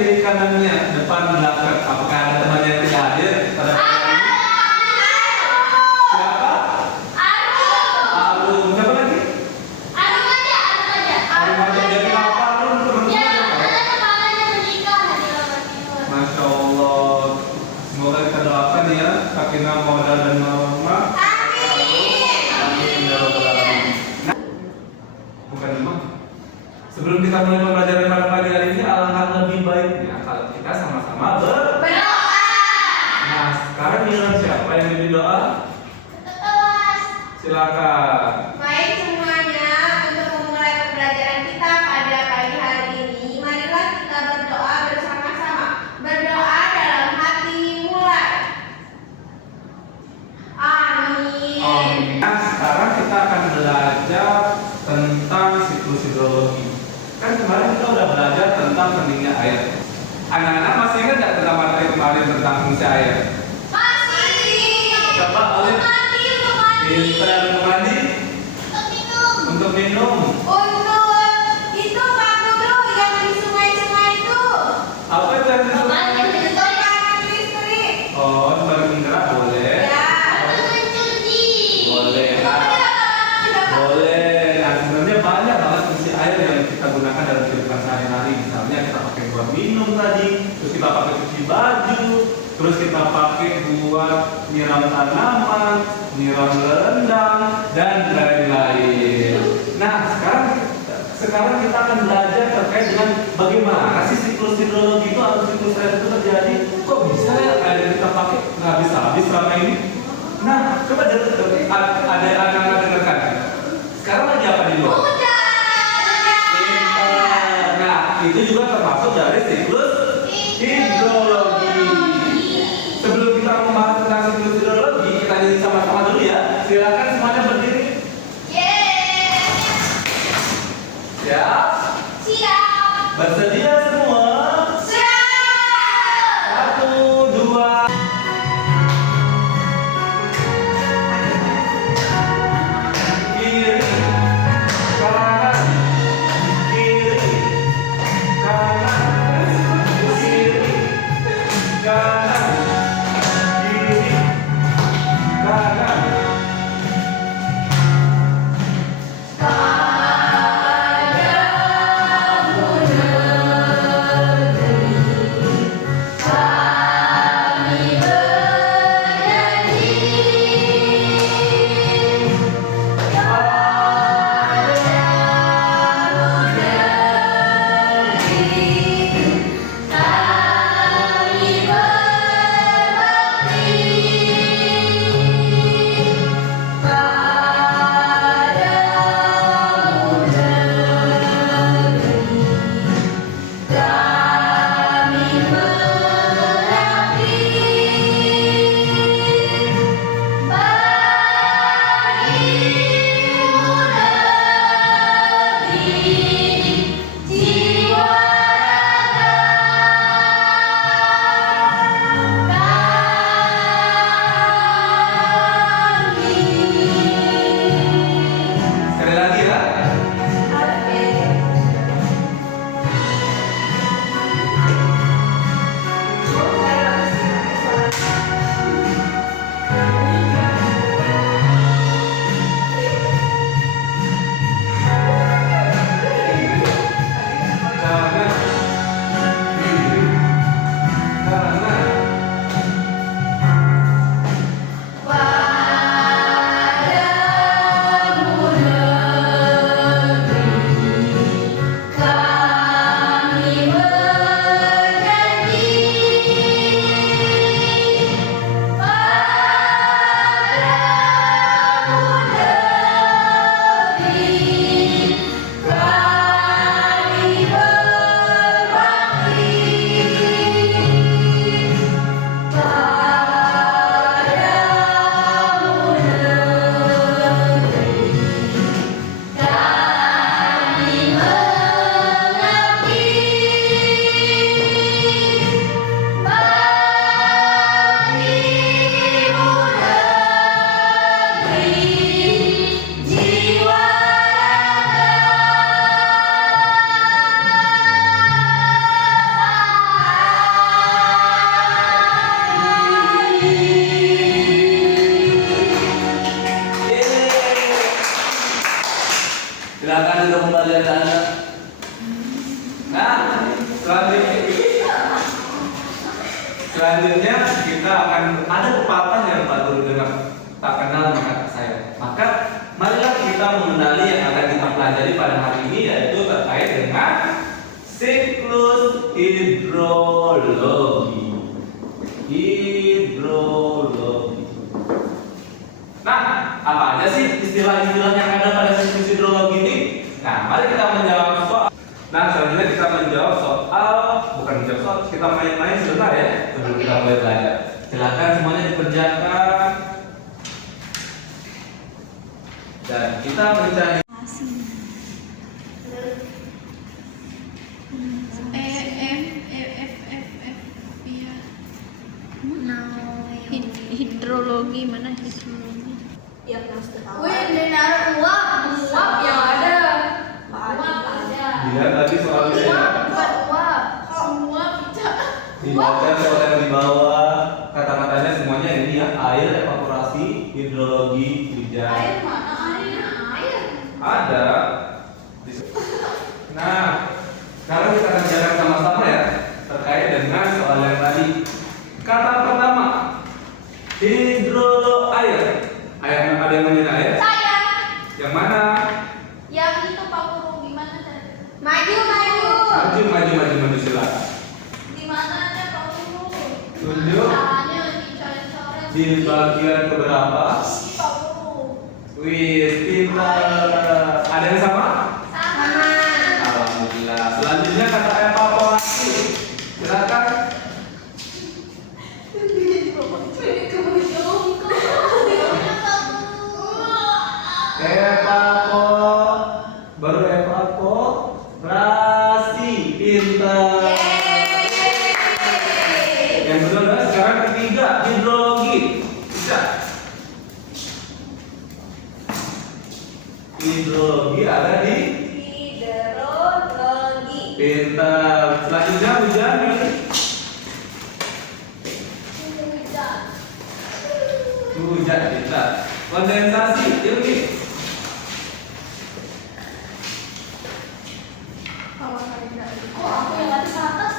kiri kanannya, depan belakang. Apakah ada teman yang tidak hadir pada hari ini? Siapa? Arum. Siapa lagi? Arum aja. Jadi apa Arum? Masya Allah. Semoga kita doakan ya, Sakinah Mawaddah dan Warahmah. Amin ya rabbal alamin. Bukan memang. Sebelum kita mulai pembelajaran pada pagi hari ini, alangkah lebih baiknya kalau kita sama-sama berdoa. Nah, sekarang giliran siapa yang lebih doa? Silakan. Baik semuanya, untuk memulai pembelajaran kita pada pagi hari ini, marilah kita berdoa bersama-sama. Berdoa dalam hati mulai. Amin. Nah, sekarang kita akan belajar tentang siklus hidrologi. Kan kemarin kita udah belajar tentang pentingnya air. Anak-anak masih ingat nggak tentang materi kemarin tentang fungsi air? Masih. Coba oleh pintar mandi untuk minum. Untuk itu Pak Guru yang di sungai-sungai itu. Apa itu yang disebut? Pembangkit listrik. Oh, sebagai penggerak boleh. Ya. Boleh. Boleh. Nah, sebenarnya banyak banget fungsi air yang kita gunakan dalam kehidupan sehari-hari. Misalnya kita pakai buat minum tadi, terus kita pakai cuci baju, terus kita pakai buat nyiram tanaman, nyiram rendang, dan lain-lain. Nah, sekarang kita akan belajar terkait dengan bagaimana sih siklus hidrologi itu atau siklus air itu terjadi. Kok bisa ya air yang kita pakai nggak habis-habis selama ini? Nah, coba ada anak-anak dengarkan. Sekarang lagi apa di luar? Pintar. Nah, itu juga termasuk dari siklus hidrologi. Sebelum kita membahas tentang siklus hidrologi, kita nyanyi sama-sama dulu ya. Silakan semuanya berdiri. Siap? Bersedia semua? Satu, dua. Selanjutnya kita akan ada pepatah yang Pak Guru dengar tak kenal maka saya. Maka marilah kita mengenali yang akan kita pelajari pada hari ini, yaitu terkait dengan siklus hidrologi. Hidrologi. Nah, apa aja sih istilah-istilah yang ada pada siklus hidrologi ini? Nah, mari kita menjawab soal. Nah, selanjutnya kita menjawab soal, bukan menjawab soal, kita main-main sebentar ya sebelum kita mulai belajar. Silakan semuanya dikerjakan. Dan kita mencari hidrologi mana hidrologi? Yang tahu. Wih, ini naruh uap yang ada. Uap ada. dilihat tadi soalnya ya. Bukan uap. Uap bisa. Dibaca soal yang di bawah, kata-katanya semuanya ini ya: air, evaporasi, hidrologi, hujan. Air mana? Air. Ada. Nah, sekarang kita kerjakan sama-sama ya terkait dengan soal yang tadi. Kata pertama, air. Air, ada yang mengira air? Saya. Yang mana? Yang itu Pak Guru gimana cara? Maju. Maju silakan. Di mana ada Pak Guru? Tunjuk. Caranya dicoret-coret. Di bagian keberapa? Di Pak Guru. Wih, pintar. Ada yang sama? Sama. Alhamdulillah. Selanjutnya kata evaporasi. Silakan. Baru evaporasi, pintar. Yang benar adalah sekarang ketiga, hidrologi. Bisa. Hidrologi ada di Hidrologi. pintar. Selanjutnya hujan nih. Hujan pintar. Kondensasi, ini. Oh, aku yang ada di atas.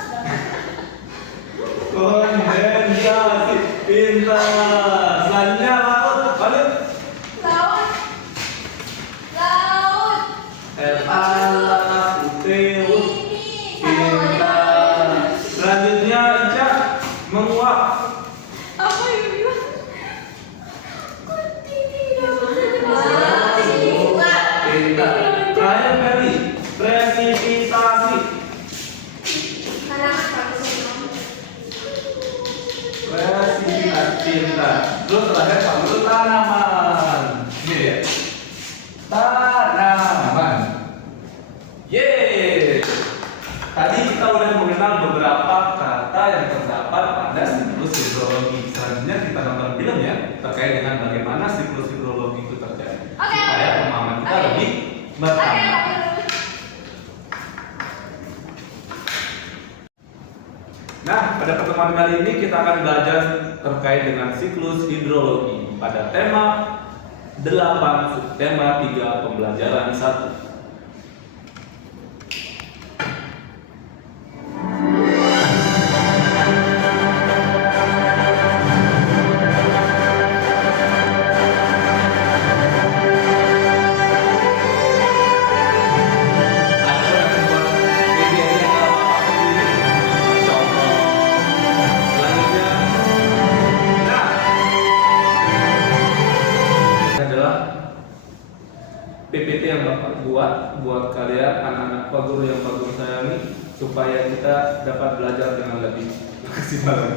Kondensasi, pintar. Selanjutnya laut, balik. Laut. Uteo, Ini. pintar. Selanjutnya Ica, menguap. Apa yang bilang? Pintar. Terakhir Mary, presipitasi. Presipitasi, pintar. Terus terakhir Pak tanaman. Ini ya. Tanaman. Yeay. Tadi kita udah mengenal beberapa kata yang terdapat pada siklus hidrologi. Selanjutnya kita nonton film ya terkait dengan bagaimana siklus hidrologi itu terjadi. Oke. Supaya pemahaman kita Oke. lebih bertambah. Nah, pada pertemuan kali ini kita akan belajar terkait dengan siklus hidrologi pada tema 8 subtema 3 pembelajaran 1. PPT yang Bapak buat kalian anak-anak Pak Guru yang Pak Guru sayangi supaya kita dapat belajar dengan lebih maksimal.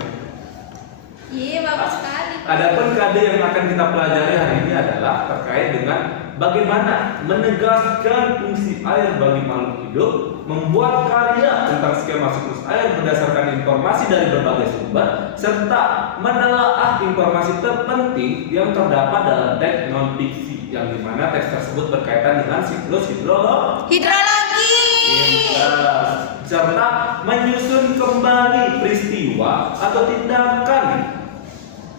Iya, bagus sekali. Adapun KD yang akan kita pelajari hari ini adalah terkait dengan bagaimana menegaskan fungsi air bagi makhluk hidup, membuat karya tentang skema siklus air berdasarkan informasi dari berbagai sumber, serta menelaah informasi terpenting yang terdapat dalam teks non-fiksi yang dimana teks tersebut berkaitan dengan siklus hidrologi. Serta menyusun kembali peristiwa atau tindakan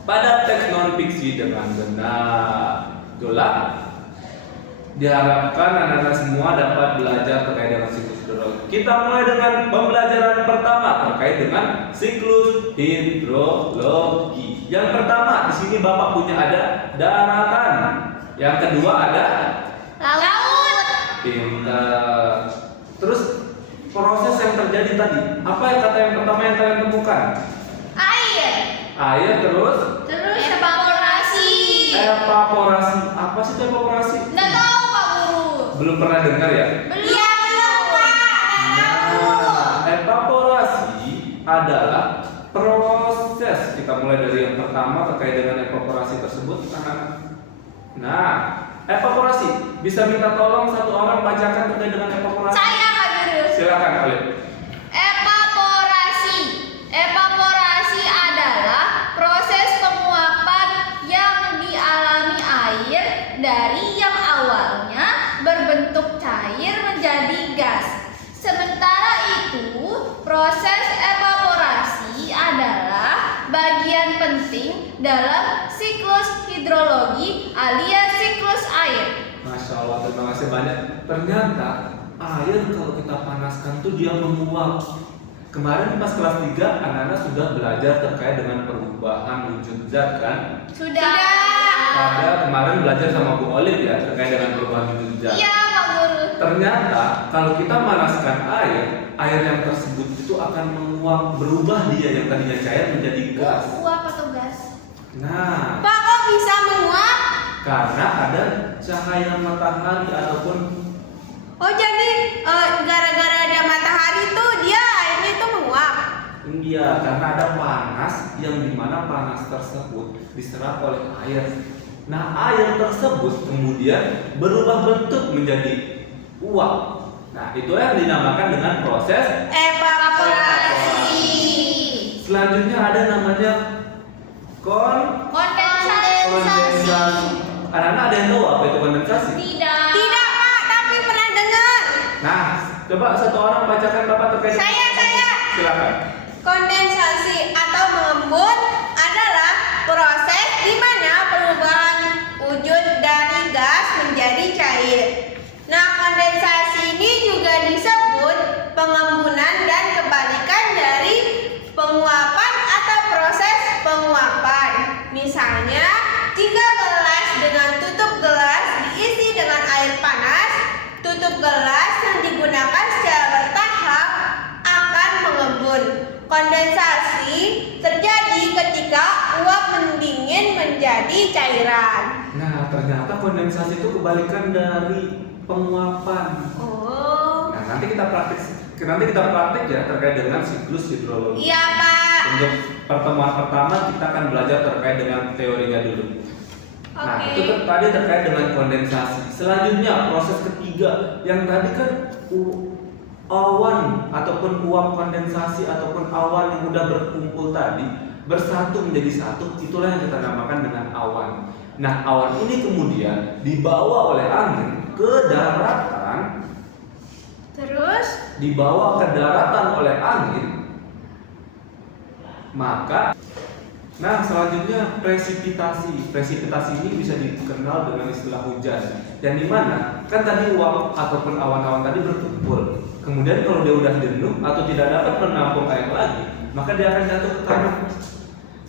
pada teks non-fiksi dengan benar. Itulah diharapkan anak-anak semua dapat belajar terkait dengan siklus hidrologi. kita mulai dengan pembelajaran pertama terkait dengan siklus hidrologi. Yang pertama, di sini Bapak punya ada daratan. Yang kedua ada Laut. pintar. Terus proses yang terjadi tadi, apa yang kata yang pertama yang kalian temukan? Air. Air terus Terus evaporasi. evaporasi. Apa sih itu evaporasi? Nggak tahu Pak Guru. Belum pernah dengar ya? Belum. Iya belum Pak. Nah, evaporasi adalah proses. Kita mulai dari yang pertama terkait dengan evaporasi tersebut. Nah, evaporasi. Bisa minta tolong satu orang bacakan terkait dengan evaporasi? Saya Pak Guru. Silakan kalian. Evaporasi. Evaporasi adalah proses penguapan yang dialami air dari yang awalnya berbentuk cair menjadi gas. Sementara itu, proses evaporasi adalah bagian penting dalam siklus hidrologi alias siklus air. Masya Allah, terima kasih banyak. Ternyata air kalau kita panaskan tuh dia menguap. Kemarin pas kelas 3 anak-anak sudah belajar terkait dengan perubahan wujud zat kan? Sudah. Pada kemarin belajar sama Bu Olive ya terkait dengan perubahan wujud zat. Iya Pak Guru. Ternyata kalau kita panaskan air yang tersebut itu akan menguap, berubah dia yang tadinya cair menjadi gas. Uap atau gas? Nah, Pak kok bisa menguap? karena ada cahaya matahari ataupun Oh jadi gara-gara ada matahari tuh dia airnya itu menguap. iya, karena ada panas yang dimana panas tersebut diserap oleh air. Nah, air tersebut kemudian berubah bentuk menjadi uap. Nah, itulah yang dinamakan dengan proses. Evaporasi. Selanjutnya ada namanya Kondensasi. kondensasi. Anak-anak ada yang tahu apa itu kondensasi? Tidak. Tidak Pak, tapi pernah dengar. Nah, coba satu orang bacakan Bapak terkait. Saya. Silakan. Kondensasi atau mengembun adalah proses di mana perubahan wujud dari gas menjadi cair. Nah, kondensasi ini juga disebut pengembunan dan kebalikan dari penguapan atau proses penguapan. Misalnya, jika gelas dengan tutup gelas diisi dengan air panas, tutup gelas yang digunakan secara bertahap akan mengembun. Kondensasi terjadi ketika uap mendingin menjadi cairan. Nah, ternyata kondensasi itu kebalikan dari penguapan. Oh. Nah, nanti kita praktik ya terkait dengan siklus hidrologi. Iya, Pak. Untuk pertemuan pertama kita akan belajar terkait dengan teorinya dulu. Nah, Oke. itu tadi terkait dengan kondensasi. Selanjutnya proses ketiga yang tadi kan awan ataupun uap kondensasi ataupun awan yang udah berkumpul tadi bersatu menjadi satu, itulah yang kita namakan dengan awan. Nah, awan ini kemudian dibawa oleh angin ke daratan, Terus dibawa ke daratan oleh angin, maka nah selanjutnya presipitasi. Presipitasi ini bisa dikenal dengan istilah hujan. Dan di mana kan tadi uap ataupun awan-awan tadi berkumpul. Kemudian kalau dia udah jenuh atau tidak dapat menampung air lagi, maka dia akan jatuh ke tanah.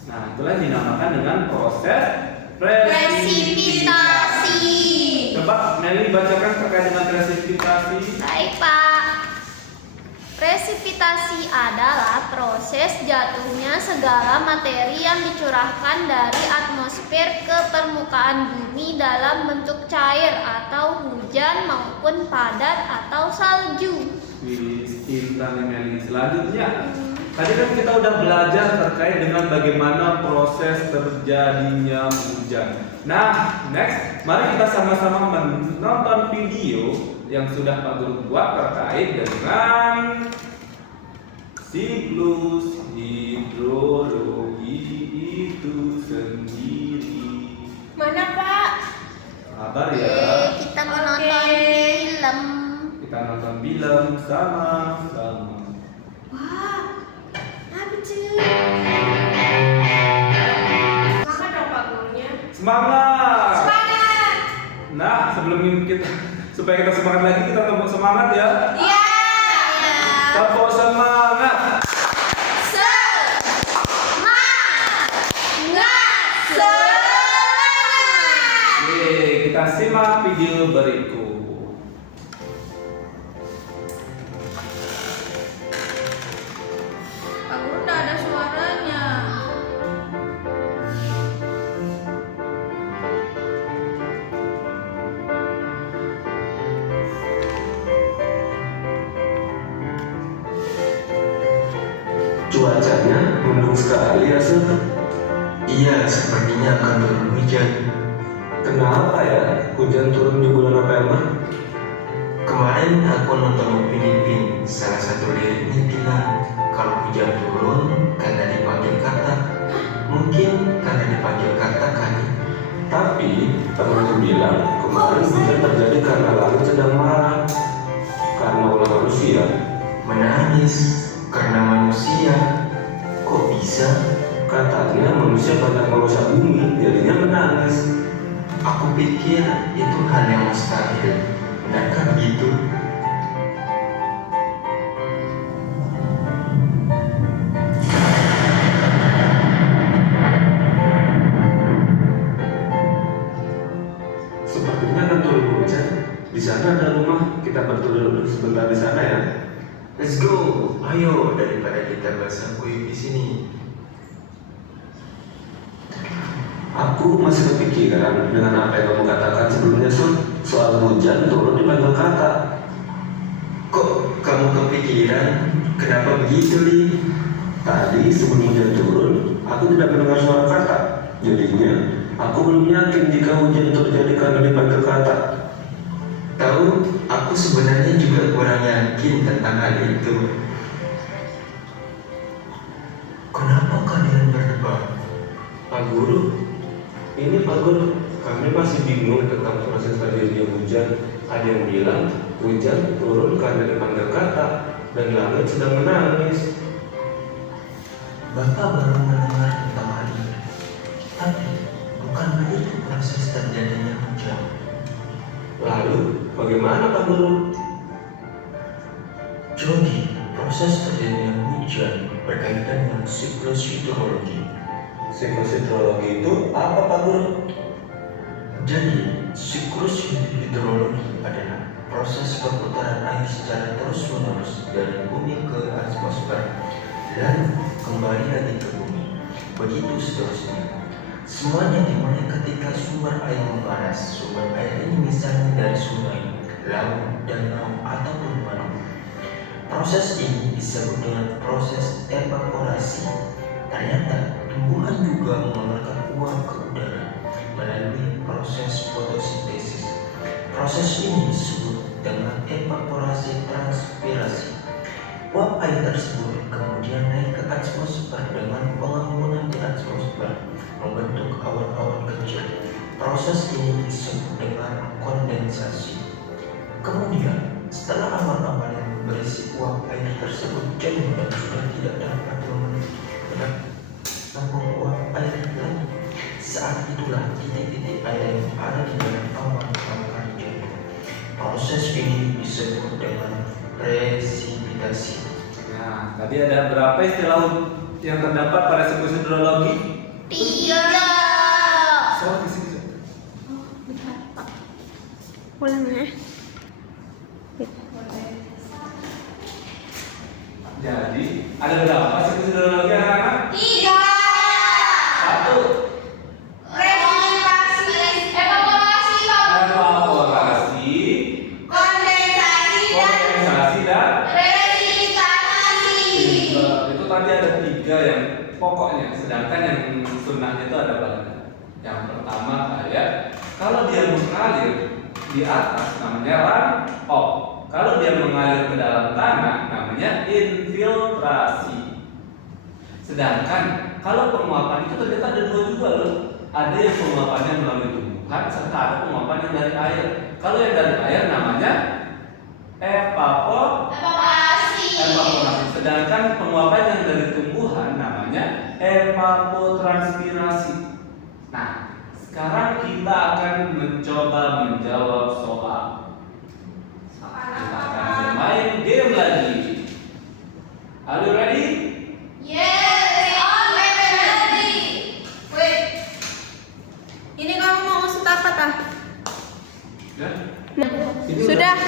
Nah, itulah yang dinamakan dengan proses Presipitasi. Coba Nelly bacakan terkait dengan presipitasi. Baik Pak. Presipitasi adalah proses jatuhnya segala materi yang dicurahkan dari atmosfer ke permukaan bumi dalam bentuk cair atau hujan maupun padat atau salju. Pintar Nelly. Selanjutnya, tadi kan kita udah belajar terkait dengan bagaimana proses terjadinya hujan. Nah, next, mari kita sama-sama menonton video yang sudah Pak Guru buat terkait dengan siklus hidrologi itu sendiri. mana Pak? Sabar ya. Kita mau nonton Oke. film. Kita nonton film sama-sama. Wah, apa tuh? Semangat dong Pak gurunya. Semangat! Semangat. Nah, sebelum kita supaya kita semangat lagi, kita ngomong semangat ya. Iya. Tepuk semangat. Oke, kita simak video berikut. Pak Guru nggak ada suaranya. Cuacanya mendung sekali ya, Sir. Iya, sepertinya akan turun hujan. Kenapa ya hujan turun di bulan November? Kemarin aku nonton Upin Ipin, salah satu liriknya bilang kalau hujan turun karena dipanggil kata. Mungkin karena dipanggil kata kali. Tapi temanku bilang kemarin hujan terjadi karena langit sedang marah. Karena ulah manusia menangis karena manusia. Kok bisa? Katanya manusia banyak merusak bumi, jadinya menangis. Aku pikir itu hal yang mustahil. Benarkah begitu? Sepertinya akan turun hujan. Di sana ada rumah, kita berteduh sebentar di sana ya. Let's go, ayo daripada kita basah kuyup di sini. Aku masih kepikiran dengan apa yang kamu katakan sebelumnya, soal hujan turun dipanggil kata. Kok kamu kepikiran? Kenapa begitu, Li? Tadi sebelum hujan turun, aku tidak mendengar suara kata. Jadinya, aku belum yakin jika hujan terjadi karena dipanggil kata. Tahu, aku sebenarnya juga kurang yakin tentang hal itu. Kenapa kalian berdebat? Pak Guru, ini Pak Guru, kami masih bingung tentang proses terjadinya hujan. Ada yang bilang hujan turun karena dipanggil kata dan langit sedang menangis. Bapak baru mendengar tentang hal ini. Tapi bukankah itu proses terjadinya hujan? Lalu bagaimana Pak Guru? Jadi proses terjadinya hujan berkaitan dengan siklus hidrologi. Siklus hidrologi itu apa Pak Guru? Jadi siklus hidrologi adalah proses perputaran air secara terus-menerus dari bumi ke atmosfer dan kembali lagi ke bumi. Begitu seterusnya. Semuanya dimulai ketika sumber air memanas. Sumber air ini misalnya dari sungai, laut, danau, ataupun waduk. Proses ini disebut dengan proses evaporasi. Ternyata tumbuhan juga mengeluarkan uap ke udara melalui proses fotosintesis. Proses ini disebut dengan evaporasi transpirasi. Uap air tersebut kemudian naik ke atmosfer dengan pengambunan di atmosfer membentuk awan-awan kecil. Proses ini disebut dengan kondensasi. Kemudian, setelah awan-awan yang berisi uap air tersebut jenuh dan sudah tidak dapat menampung uap air lagi, saat itulah titik-titik air yang ada di dalam awan akan jatuh. Proses ini disebut dengan presipitasi. Nah, tadi ada berapa istilah yang terdapat pada siklus hidrologi? 3. So, di sini. Ulang ya. Jadi, ada berapa siklus hidrologi anak-anak? 3. 1. Evaporasi, Pak Guru. Evaporasi, Kondensasi dan kondensasi, dan presipitasi. itu tadi ada 3 yang pokoknya, sedangkan yang sunnahnya itu ada banyak. Yang pertama kayak kalau dia mengalir di atas namanya runoff. Kalau dia mengalir ke dalam tanah namanya infiltrasi. Sedangkan kalau penguapan itu ternyata ada 2 juga loh. Ada yang penguapannya melalui tumbuhan serta ada penguapan yang dari air. Kalau yang dari air namanya evaporasi. Sedangkan penguapan yang dari tumbuhan namanya evapotranspirasi. Nah, sekarang kita akan mencoba menjawab soal. Kita akan bermain game lagi. Are you ready? Yes, ready. Wait. Ini kamu mau maksud apa tah? Ya. Ini Sudah.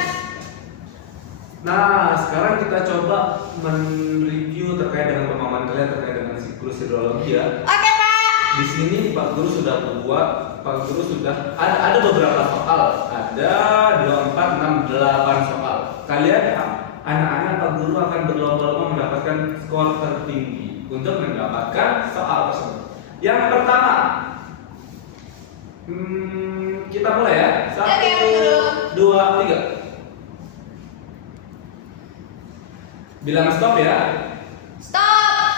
Nah, sekarang kita coba mereview terkait dengan pemahaman kalian terkait dengan siklus hidrologi ya. Oke, Pak. Di sini Pak Guru sudah membuat, Pak Guru sudah ada beberapa soal, ada 2, 4, 6, 8 soal. Kalian anak-anak Pak Guru akan berlomba-lomba mendapatkan skor tertinggi untuk mendapatkan soal tersebut. Yang pertama, kita mulai ya. 1, 2, 3. Bilang stop ya. Stop.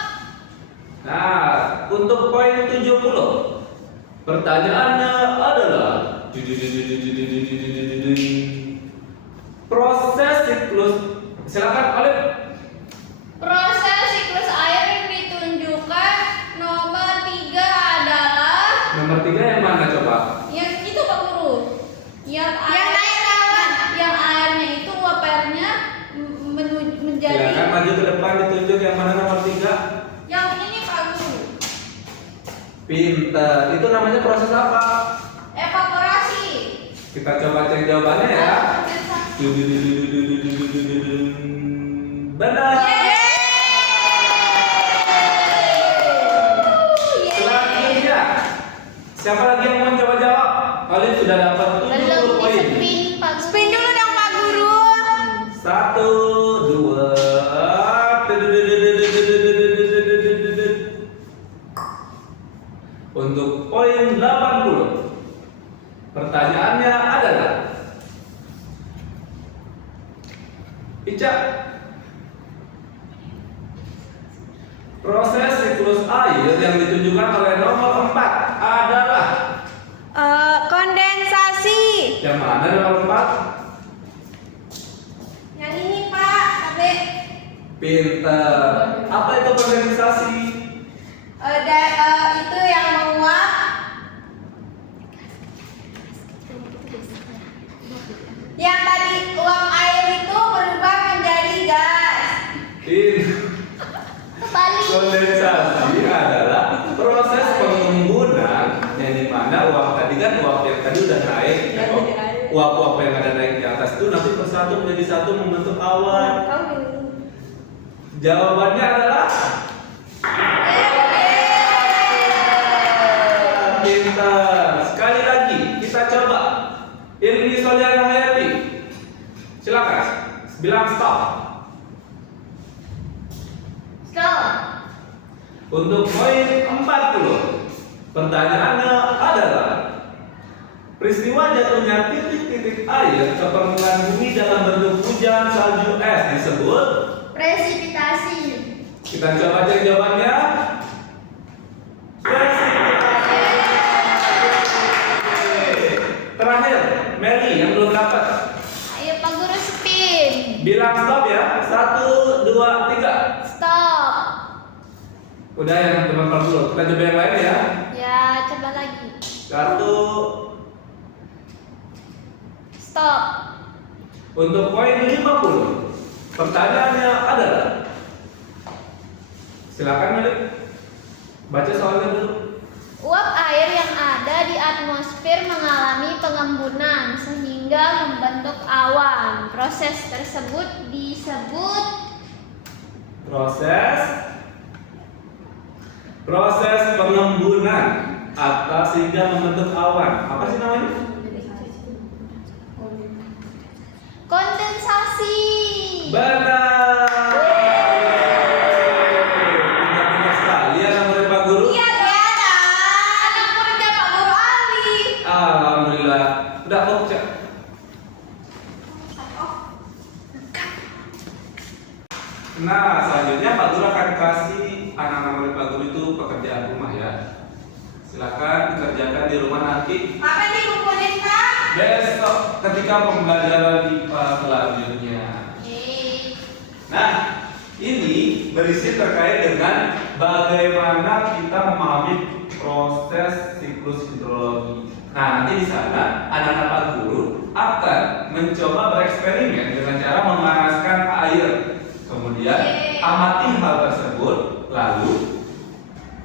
Nah, untuk poin 70, pertanyaannya adalah proses siklus. Silakan Alif. Proses siklus air yang ditunjukkan nomor 3 adalah Nomor 3 yang mana coba? yang itu Pak Guru. Yang naik kawan. Yang airnya itu uap airnya menjadi Silakan maju ke depan ditunjuk yang mana nomor 3. yang ini Pak Guru. Pintar. Itu namanya proses apa? Evaporasi. Kita coba cek jawabannya ya. Benar. Selanjutnya, siapa lagi yang mau coba jawab? Kalian sudah dapat 70 Belum poin. di-spin Pak Guru. Spin dulu dong, Pak Guru. 1, 2. Untuk poin 80. Pertanyaannya adalah Ica, proses siklus air yang ditunjukkan oleh nomor 4 adalah Kondensasi. yang mana nomor 4? Yang ini, Pak. Tapi Pintar. Apa itu kondensasi? itu yang menguap. Yang tadi uap air itu berubah menjadi gas. Kembali. Kondensasi adalah proses pengembunan yang dimana uap tadi kan uap yang tadi udah naik, ya, uap-uap yang ada naik di atas itu nanti bersatu menjadi satu membentuk awan. Jawabannya adalah pintar. Sekali lagi kita coba. Ini Soliana Hayati. Silakan. Bilang stop. Stop. Untuk poin 40, pertanyaannya adalah peristiwa jatuhnya titik-titik air ke permukaan bumi dalam bentuk hujan salju es disebut. Presipitasi. Kita coba cek jawabannya. Presipitasi. Terakhir, Meli yang belum dapat. Ayo Pak Guru spin. Bilang stop ya. 1, 2, 3. Stop. Udah yang teman dulu. Kita coba yang lain ya. Ya, coba lagi. 1. Stop. Untuk poin 50, pertanyaannya adalah, silakan Meli, baca soalnya dulu. Uap air yang ada di atmosfer mengalami pengembunan sehingga membentuk awan. Proses tersebut disebut proses pengembunan atau sehingga membentuk awan. Apa sih namanya? kondensasi. Benar. Pintar-pintar sekali ya murid Pak Guru. Iya, ternyata. Anak muridnya Pak Guru Ali. Alhamdulillah. Udah kok, Cak. Nah, selanjutnya Pak Guru akan kasih anak-anak murid Pak Guru itu pekerjaan rumah ya. Silakan dikerjakan di rumah nanti. Apa nih kumpulin, Pak? Besok ketika pembelajaran IPA selanjutnya. Nah, ini berisi terkait dengan bagaimana kita memahami proses siklus hidrologi. Nah, nanti di sana anak-anak Pak Guru akan mencoba bereksperimen dengan cara memanaskan air. Kemudian amati hal tersebut, lalu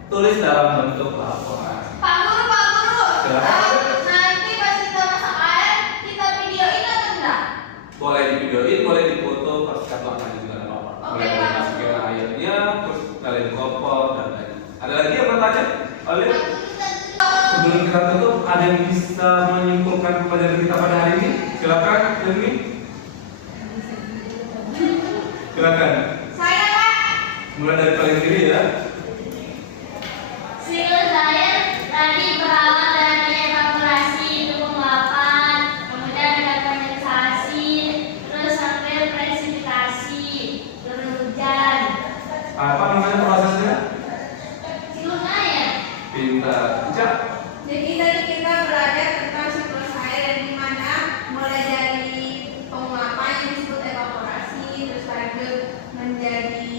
tulis dalam bentuk laporan. Pak Guru. Silakan. Nanti pas kita masak air, kita videoin atau enggak? Boleh divideoin, boleh difoto, pas katakan juga nggak apa-apa. Oke, Boleh Pak. masukin airnya, terus kalian kompor dan lain. Ada lagi yang bertanya? Oleh sebelum kita tutup, ada yang bisa menyimpulkan pelajaran kita pada hari ini? Silakan, Demi. Silakan. Saya Pak. Mulai dari paling kiri ya. Siklus air tadi berawal dari evaporasi itu penguapan, kemudian ada kondensasi, terus sampai presipitasi, turun hujan. Apa namanya prosesnya? Siklus air. Pintar. Cak. Jadi tadi kita belajar tentang siklus air di mana mulai dari penguapan yang disebut evaporasi, terus lanjut menjadi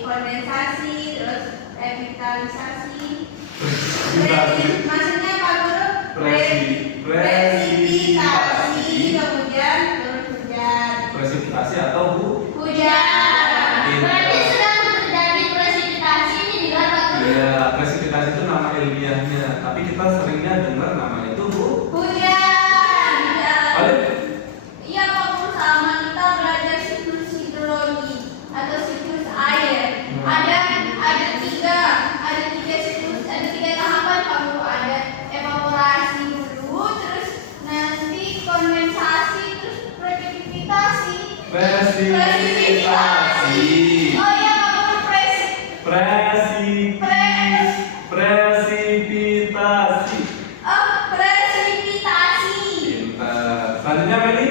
kondensasi, terus revitalisasi. Maksudnya Pak Guru? Presipitasi, kemudian turun hujan. Presipitasi atau Hujan. Berarti sedang terjadi presipitasi ini di luar Pak Guru. ya, presipitasi itu nama ilmiahnya, tapi kita seringnya dengar namanya itu Hujan. Oleh Iya Pak Guru, sama kita belajar siklus hidrologi atau siklus air. Ada siklus, ada tiga tahapan Pak Guru. Ada evaporasi dulu, terus nanti kondensasi, terus presipitasi. presipitasi. Oh iya Pak Guru, Presipitasi. presipitasi. Pintar. Selanjutnya Meli.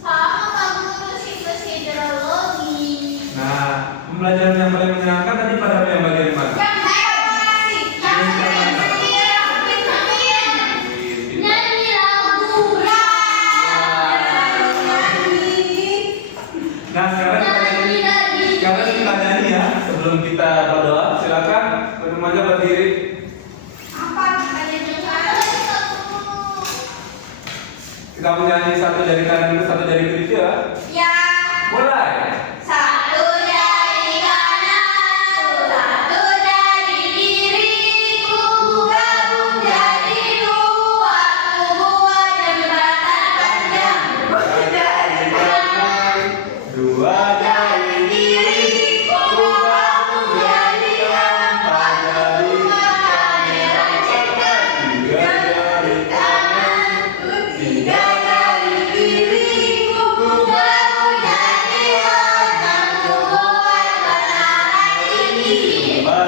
Sama Pak Guru, siklus hidrologi. Nah, pembelajaran yang paling menyenangkan tadi pada yang bagian mana? Yang evaporasi, yang Nyanyi lagu. Nah, sekarang kita nyanyi ya. Sebelum kita berdoa, silakan semuanya berdiri. apa namanya Kita menyanyi satu dari kanan dulu, satu dari kiri ya. ya Mulai. satu dari kananku, satu dari diriku, gabung jadi dua, ku buat jembatan panjang. Dari kanan, Dua dari diriku, gabung jadi empat, ku buat kamera cekat. Tiga dari kananku, tiga dari diriku, ku gabung jadi enam, ku buat menara tinggi. Empat